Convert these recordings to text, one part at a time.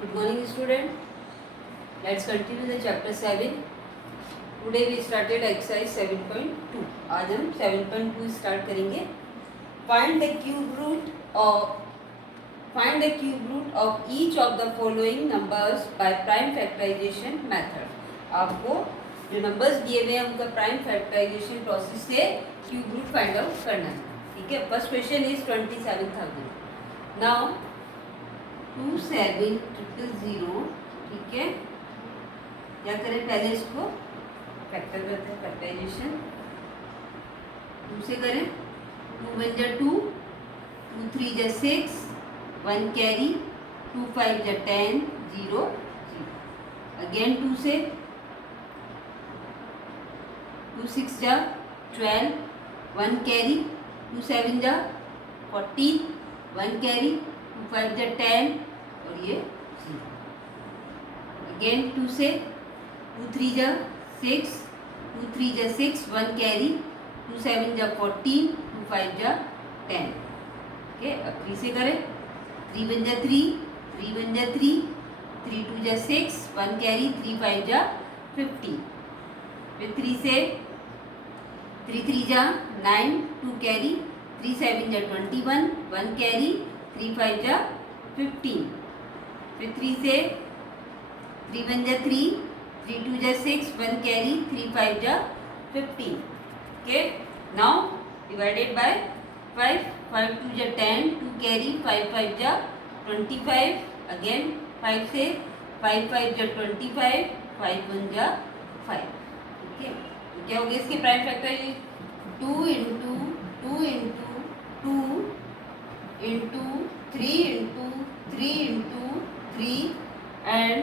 Good morning, student. Let's continue the chapter 7. Today we started exercise 7.2. आज हम 7.2 start करेंगे. Find the cube root of each of the following numbers by prime factorization method. आपको जो numbers दिए हुए हैं उनका prime factorization process से cube root find out करना है. ठीक है. First question is 27,000. Now 27,000. ठीक है. क्या करें, पहले इसको फैक्टर करते हैं, फैक्टराइजेशन 2 से करें. 2 1 जा 2, 2 3 जा 6, 1 कैरी, 2 5 जा 10, 0 0. अगेन 2 से, 2 6 जा 12, 1 कैरी, 2 7 जा 14, 1 कैरी, 2 5 जा 10 और ये 0. अगेन 2 से, 2 3 जा 6, 2 3 जा 6, 1 कैरी, 2 7 जा 14, 2 5 जा 10. ओके. अब 3 से करें. 3 1 जा 3, 3 1 जा 3, 3 2 जा 6, 1 कैरी, 3 5 जा 15. फिर 3 से, 3 3 जा 9, 2 कैरी, 3 7 जा 21, 1 कैरी, 3 5 जा 15. फिर 3 से, 3 1 जा 3, 3 2 जा 6, 1 कैरी, 3 5 जा 15. Okay. Now divided by 5, 5 2 जा 10, 2 कैरी, 5 5 जा 25. Again 5 से, 5 5 जा 25, 5 1 जा 5. Okay. तो क्या हो गया इसके prime factor? 2 into 2 into 2 into 3 into 3 into 3 and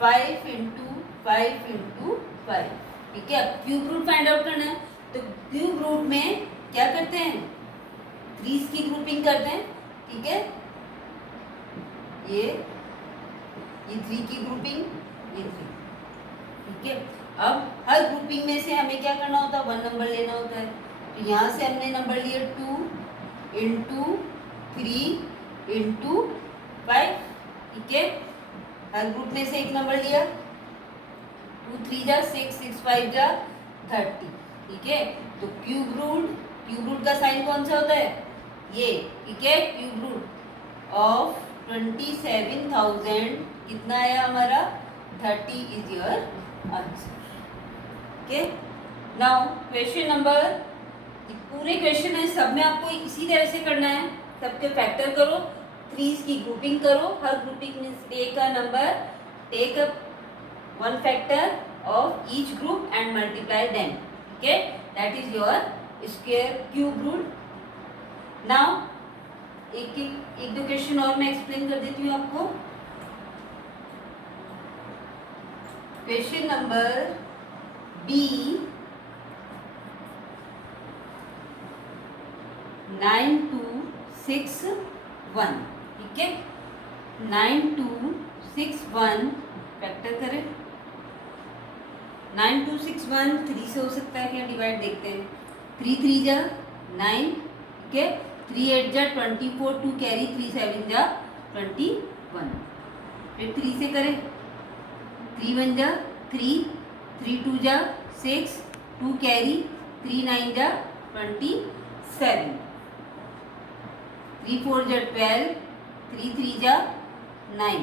5 into 5 into 5. ठीक है. अब क्यूब रूट फाइंड आउट करना है, तो क्यूब रूट में क्या करते हैं, 3 की ग्रुपिंग करते हैं. ठीक है. ये 3 की ग्रुपिंग, ये 3. ठीक है. अब हर ग्रुपिंग में से हमें क्या करना होता है, 1 नंबर लेना होता है. तो यहाँ से हमने नंबर लिया 2 इंटू 3 इंटू 5. ठीक है. हर ग्रुप में से एक नंबर लिया. 2 3 जा 6, 6 5 जा 30. ठीक है. तो क्यूब रूट का साइन कौन सा होता है, ये. ठीक है. क्यूब रूट ऑफ 27,000 कितना आया हमारा, 30 is your answer. Okay. Now question number, पूरे क्वेश्चन है, सब में आपको इसी तरह से करना है. सबके फैक्टर करो, 3 की ग्रुपिंग करो. हर ग्रुपिंग में take a number, take a 1 factor of each group and multiply them. Okay. That is your square cube root. Now एक दो क्वेश्चन और मैं एक्सप्लेन कर देती हूँ आपको. Question number B 9261. ठीक है. 9261 फैक्टर करें. 9261 3 से हो सकता है क्या डिवाइड, देखते हैं. 3 3 जा 9. ठीक है. 3 8 जा 24, 2 कैरी, 3 7 जा 21. फिर 3 से करें. 3 1 जा 3, 3 2 जा 6, 2 कैरी, 3 9 जा 27. 3 4 जा 12, 3 3 जा 9.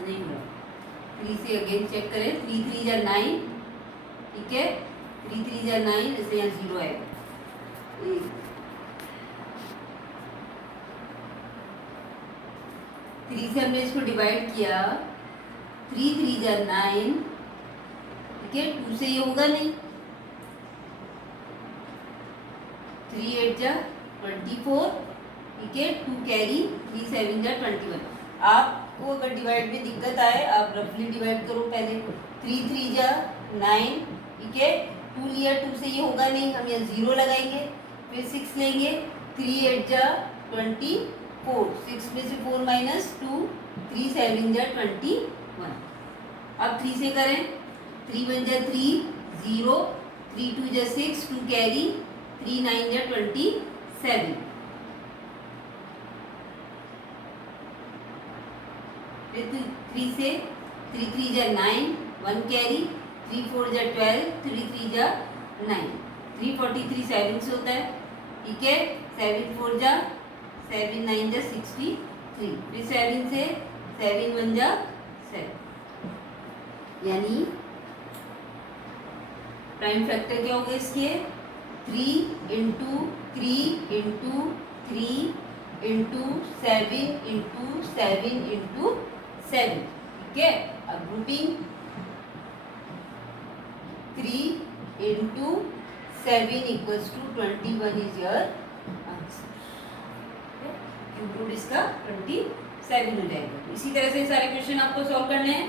नहीं हुआ. 3 से अगेन चेक करें. 3 3 जा 9. ठीक है. 3 3 जा 9, जैसे यहाँ 0 आएगा. 3 से हमने इसको डिवाइड किया. 3 3 जा 9. ठीक है. 2 से ये होगा नहीं. 3 8 जा 24. ठीक है. 2 कैरी, 3 7 जा 21. आपको अगर डिवाइड में दिक्कत आए, आप रफली डिवाइड करो पहले. 3 3 जा 9. ठीक है. 2 लिया, 2 से ये होगा नहीं, हम यहाँ 0 लगाएंगे. फिर 6 लेंगे. 3 8 जा 24. 6 में से 4 माइनस 2, 3 7 जा 21. अब 3 से करें. 3 1 जा 3, 0. 3 2 जा 6, 2 कैरी, 3 9 जा 27. फिर 3 से 3 3 जा 9, 1 कैरी, 3 4 जा 12, 3 3 जा 9, 343 7 से होता है, ठीक है। 7 4 जा 7 9 जा 63, फिर 7 से 7 1 जा 7, यानी प्राइम फैक्टर क्या होगा इसके 3 into 3 into 3 into 7 into 7 into 7, ठीक है। अब grouping 3 into 7 equals to 21 is your answer. Cube root इसका 27 हो जाएगा। इसी तरह से सारे क्वेश्चन आपको सॉल्व करने हैं,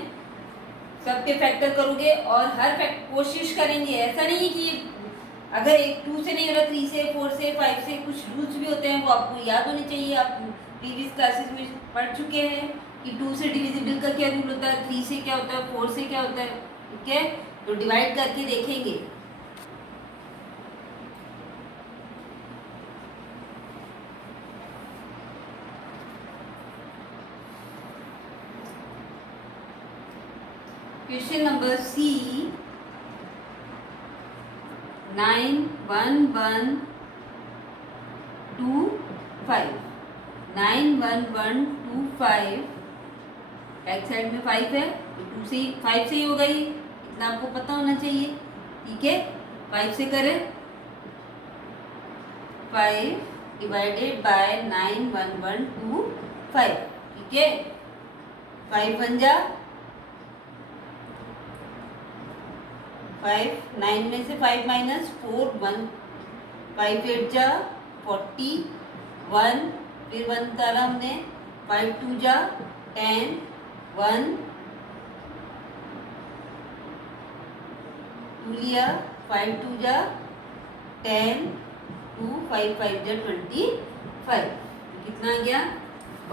सबके फैक्टर करोगे और हर फैक्ट कोशिश करेंगे। ऐसा नहीं है कि अगर एक 2 से नहीं हो रहा, 3 से 4 से 5 से, कुछ रूल्स भी होते हैं वो आपको याद होने चाहिए। आप प्रीवियस क्लासेस में पढ़ चुके हैं कि 2 से डिविजिबल का क्या रूल होता है, 3 से क्या होता है, 4 से क्या होता है, ठीक है। तो डिवाइड करके देखेंगे। Question number C 9 1 1 2 5, 9 1 1 2 5, back side में 5 है तो 2 से 5 से ही होगा, ये इतना आपको पता होना चाहिए, ठीक है। 5 से करें, 5 डिवाइडेड बाय 9 1 1 2 5, ठीक है। 5 1 जा 5, 9 में से 5 माइनस 4 1, 5 8 जा 41, फिर 1 डाला हमने, 5 2 जा 10, 1 2 लिया, 5 2 जा 10, 2 5 5 जा 25, कितना आ गया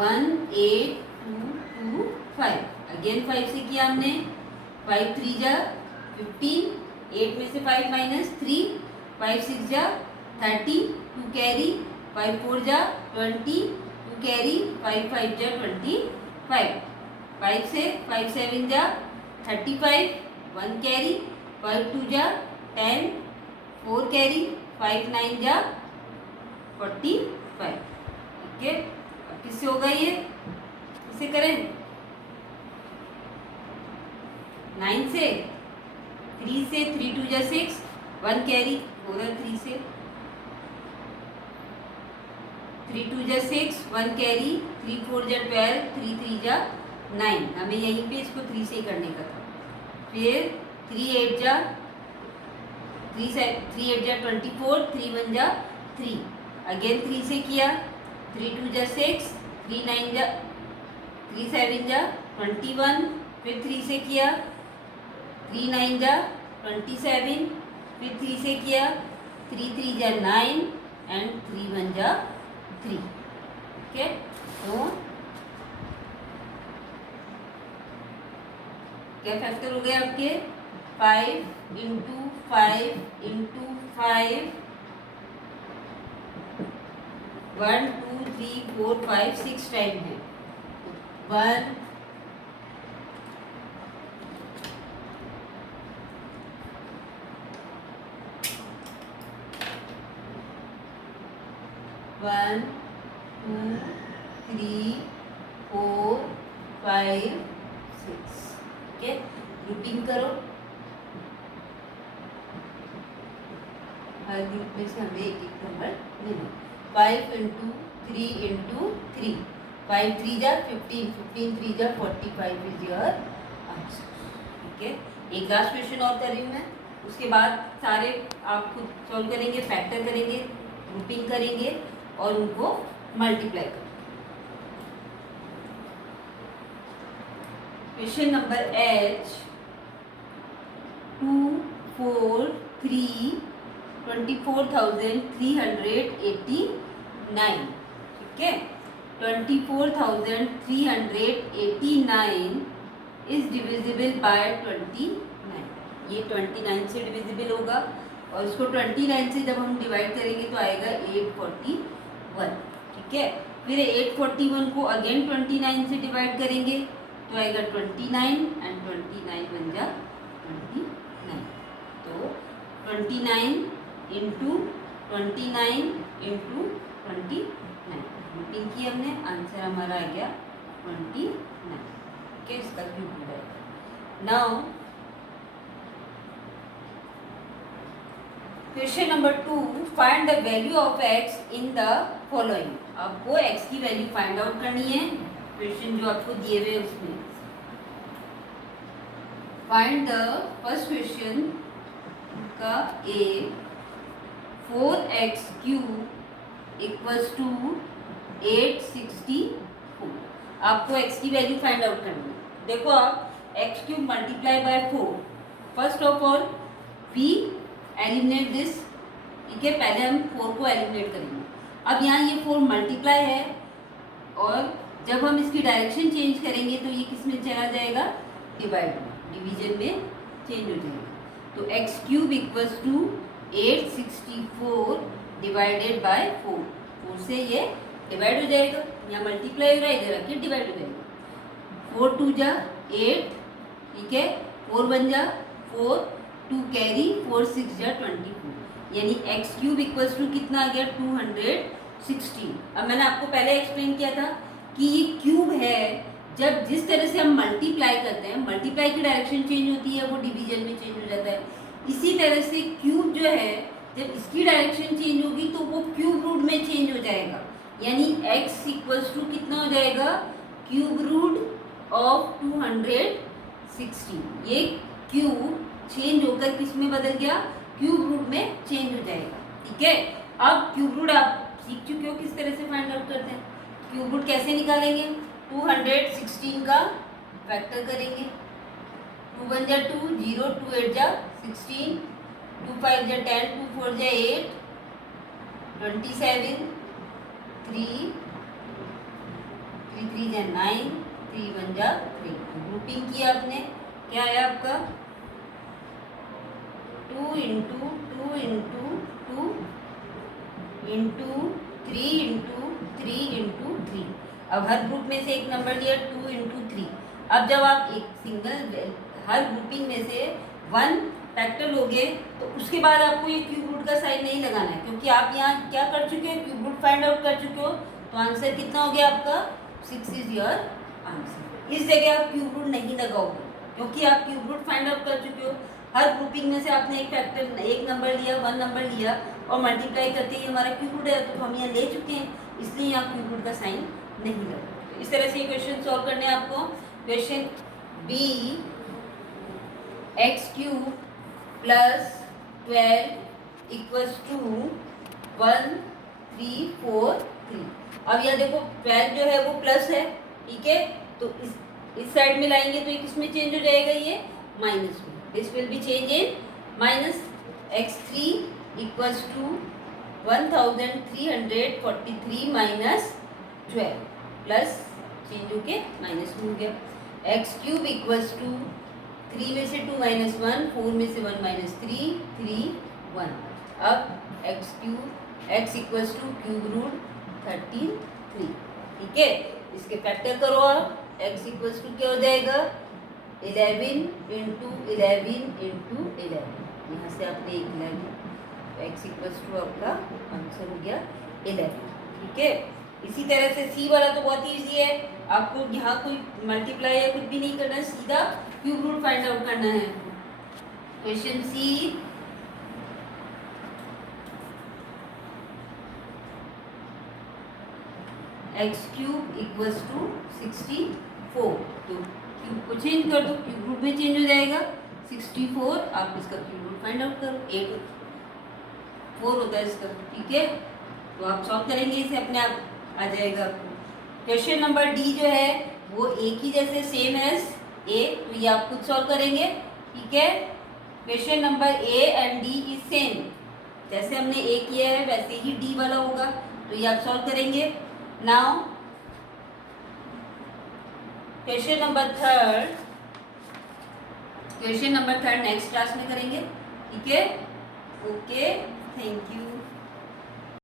1 8 2 2 5। अगेन 5 से किया हमने, 5 3 जा 15, 8 में से 5 माइनस 3, 5 6 जा 30, 2 कैरी, 5 4 जा 20, 2 कैरी, 5 5 जा 25, 5 से 5 7 जा 35, 1 कैरी, 5 2 जा 10, 4 कैरी, 5 9 जा 45, ठीक है। अब किससे होगा ये, किससे करें, 9 से, 3 से, 3 2 जा 6, 1 कैरी होगा 3 से, 3 2 जा 6, 1 कैरी, 3 4 जा 12, 3 3 जा 9, हमें यहीं पे इसको 3 से ही करने का था। फिर 3 8 जा 3 8 जा 24, 3 1 जा 3, अगेन 3 से किया, 3 2 जा 6, 3 9 जा 3 7 जा 21, फिर 3 से किया, 3 9 जा 27, फिर 3 से किया, 3 3 जा 9 एंड 3 1 जा 3, ठीक है। तो क्या फैक्टर हो गए आपके 5 इंटू 5 इंटू 5, 1 2 3 4 5 6 टाइम है, 1 1 2 3 4 5 6, ठीक है। ग्रुपिंग करो, हर ग्रुप में से हमें एक एक नंबर लेना। 5 इंटू 3 इंटू 3, 5 3 जा 15, 15 3 जा 45 इज योर आंसर, ठीक है। एक लास्ट क्वेश्चन और कर रही हूँ मैं, उसके बाद सारे आप खुद सॉल्व करेंगे, फैक्टर करेंगे, ग्रुपिंग करेंगे और उनको मल्टीप्लाई करेंगे। क्वेश्चन नंबर H 2 4 3 24,389, ठीक है। 24,389 इज डिविजिबल बाय 29, ये 29 से डिविजिबल होगा और इसको 29 से जब हम डिवाइड करेंगे तो आएगा 841, ठीक है। फिर 841 को अगेन 29 से डिवाइड करेंगे तो आएगा 29 एंड 29 बन जा 29। तो 29 इंटू 29 इंटू 29 ग्रुपिंग की हमने, आंसर हमारा आ गया 29। ओके, इसका क्यूब हो जाएगा। Now question number 2, find the value of x in the following. आपको x की वैल्यू फाइंड आउट करनी है, क्वेश्चन जो आपको दिए हुए उसमें। फाइंड द फर्स्ट क्वेश्चन का ए 4x क्यूब इक्वल्स टू 864। आपको x की वैल्यू फाइंड आउट करनी है। देखो आप x cube multiply by 4, first of all we eliminate this, ठीक है, पहले हम 4 को एलिमिनेट करेंगे। अब यहाँ ये 4 मल्टीप्लाई है और जब हम इसकी डायरेक्शन चेंज करेंगे तो ये किस में चला जाएगा, डिवाइड में, डिवीजन में चेंज हो जाएगा। तो X cube equals to 864 divided by 4, 4 से ये डिवाइड हो जाएगा, यहाँ मल्टीप्लाई हो रहा है, इधर आके डिवाइड हो जाएगा। 4 2 जा 8, ठीक है, 4 1 जा 4, 2 कैरी, 4 6 जा 24, यानी एक्स क्यूब इक्वल्स टू कितना आ गया 216। अब मैंने आपको पहले एक्सप्लेन किया था कि ये क्यूब है, जब जिस तरह से हम मल्टीप्लाई करते हैं, मल्टीप्लाई की डायरेक्शन चेंज होती है, वो डिवीजन में चेंज हो जाता है। इसी तरह से क्यूब जो है, जब इसकी डायरेक्शन चेंज होगी तो वो क्यूब रूट में चेंज हो जाएगा, यानी x इक्वल्स टू कितना हो जाएगा, क्यूब रूट ऑफ 216। ये क्यूब चेंज होकर किस में बदल गया, क्यूब रूट में चेंज हो जाएगा, ठीक है। अब क्यूब रूट आप सीख चुके हो किस तरह से फाइंड आउट करते हैं। क्यूब रूट कैसे निकालेंगे, 216 का फैक्टर करेंगे, 2 1 जा 2, 0 2 8 जा 16, 2 5 जा 10, 2 4 जा 8, 27, 3 3 3 जा 9, 3 1 जा 3। ग्रुपिंग किया आपने, क्या आया आपका 2 into 2 into 2 into 3 into 3 into 3। अब हर ग्रुप में से एक नंबर लिया 2 इंटू 3। अब जब आप एक सिंगल हर ग्रुपिंग में से 1 फैक्टर लोगे तो उसके बाद आपको ये क्यूब रूट का साइन नहीं लगाना है, क्योंकि आप यहाँ क्या कर चुके हो, क्यूब रूट फाइंड आउट कर चुके हो। तो आंसर कितना हो गया आपका 6 इज योर आंसर। इस जगह आप क्यूब रूट नहीं लगाओगे क्योंकि आप क्यूब रूट फाइंड आउट कर चुके हो। हर ग्रुपिंग में से आपने एक फैक्टर, एक नंबर लिया, 1 नंबर लिया और मल्टीप्लाई करते ही हमारा क्यूब रूट है, तो हम यहाँ ले चुके हैं, इसलिए यहाँ क्यूब रूट का साइन नहीं लगा। इस तरह से ये क्वेश्चन सॉल्व करने हैं आपको। Question B, X cube plus 12 equals to 1 3 4 3। अब यह देखो 12 जो है वो प्लस है, ठीक है, तो इस साइड में लाएंगे तो ये किस में चेंज हो जाएगा, ये माइनस में। This will be change in minus. x3 equals to 1343 minus 12 plus change होके माइनस में हो गया। एक्स क्यूब इक्वल्स टू 3 में से 2 माइनस 1, 4 में से 1 माइनस 3, 3 1। अब X cube X equals to cube root 13 3, ठीक है। इसके फैक्टर करो आप, एक्स इक्वल्स टू क्या हो जाएगा 11 इंटू 11 इंटू 11, यहाँ से आपने 11, एक्स इक्वल्स टू आपका आंसर हो गया 11, ठीक है। इसी तरह से सी वाला तो बहुत ईजी है, आपको यहाँ कोई मल्टीप्लाई या कुछ भी नहीं करना है, सीधा क्यूब रूट फाइंड आउट करना है। Question C, X cube equals to 64, तो क्यूब को चेंज कर दो, क्यूब रूट में चेंज हो जाएगा 64। आप इसका क्यूब रूट फाइंड आउट करो, 8 4 होता है इसका, ठीक है। तो आप सॉल्व करेंगे इसे, अपने आप आ जाएगा आपको। क्वेश्चन नंबर डी जो है वो एक ही जैसे सेम एज ए, तो ये आप खुद सॉल्व करेंगे, ठीक है। Question number A and D is same, जैसे हमने ए किया है वैसे ही डी वाला होगा, तो ये आप सॉल्व करेंगे। Now question number third next class में करेंगे, ठीक है। Okay, thank you.